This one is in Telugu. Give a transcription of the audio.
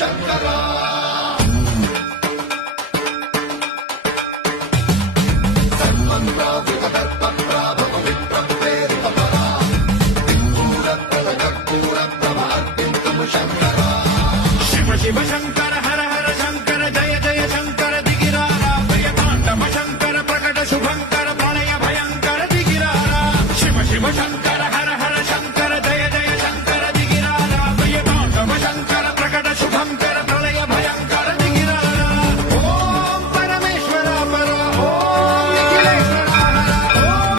శంకరా శివ శంకర హర హర శంకర జయ జయ శంకర దిగిరారా భయతాండవ శంకర ప్రకట శుభంకర ప్రళయ భయంకర దిగిరారా శివ శివ శంకర